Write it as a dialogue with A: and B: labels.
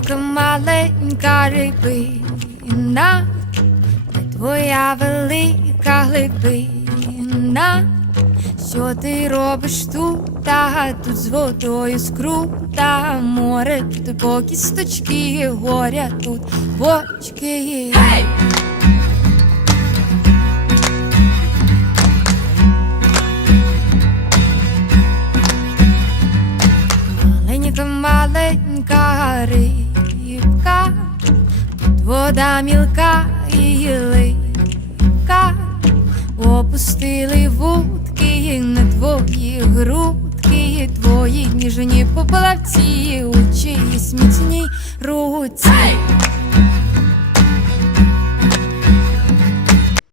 A: Маленька, маленька рибина, не твоя велика глибина. Що ти робиш тут, та тут з водою скрута, море тут по кісточки, горя тут бочки. Hey! маленька рибка, вода мілка і липка, опустили вудки на твої грудки, твої ніжні поплавці у чиїсь міцній руці.